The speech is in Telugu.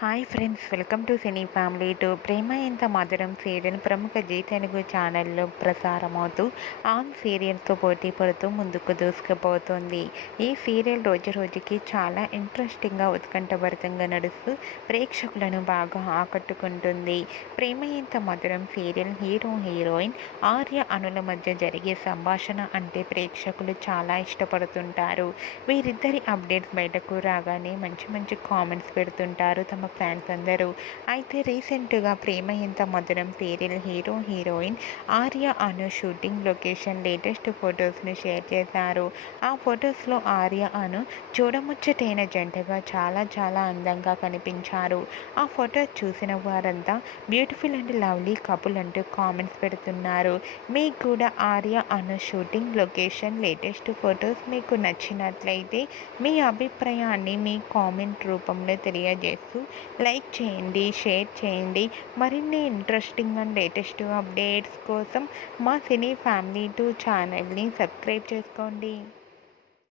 Hi friends, welcome to cine family to Prema Entha Madhuram serial ప్రముఖ జీ తెలుగు ఛానల్లో ప్రసారమవుతూ ఆన్ సీరియల్తో పోటీ పడుతూ ముందుకు దూసుకుపోతుంది. ఈ సీరియల్ రోజు రోజుకి చాలా ఇంట్రెస్టింగ్గా ఉత్కంఠభరితంగా నడుస్తూ ప్రేక్షకులను బాగా ఆకట్టుకుంటుంది. ప్రేమ Entha Madhuram serial hero heroine Arya అనుల మధ్య జరిగే సంభాషణ అంటే ప్రేక్షకులు చాలా ఇష్టపడుతుంటారు. వీరిద్దరి అప్డేట్స్ బయటకు రాగానే మంచి మంచి కామెంట్స్ పెడుతుంటారు తమ ఫ్యాన్స్ అందరూ. అయితే రీసెంట్గా ప్రేమ Entha Madhuram serial hero heroine Arya అను షూటింగ్ లొకేషన్ లేటెస్ట్ ఫొటోస్ను షేర్ చేశారు. ఆ ఫొటోస్లో ఆర్య అను చూడముచ్చటైన జంటగా చాలా చాలా అందంగా కనిపించారు. ఆ ఫొటోస్ చూసిన వారంతా బ్యూటిఫుల్ అండ్ లవ్లీ కపుల్ అంటూ కామెంట్స్ పెడుతున్నారు. మీకు కూడా ఆర్య అను షూటింగ్ లొకేషన్ లేటెస్ట్ ఫొటోస్ మీకు నచ్చినట్లయితే మీ అభిప్రాయాన్ని మీ కామెంట్ రూపంలో తెలియజేస్తూ లైక్ చేయండి, షేర్ చేయండి. మరిన్ని ఇంట్రెస్టింగ్ అండ్ లేటెస్ట్ అప్డేట్స్ కోసం మా సినీ ఫ్యామిలీ 2 ఛానల్ని సబ్స్క్రైబ్ చేసుకోండి.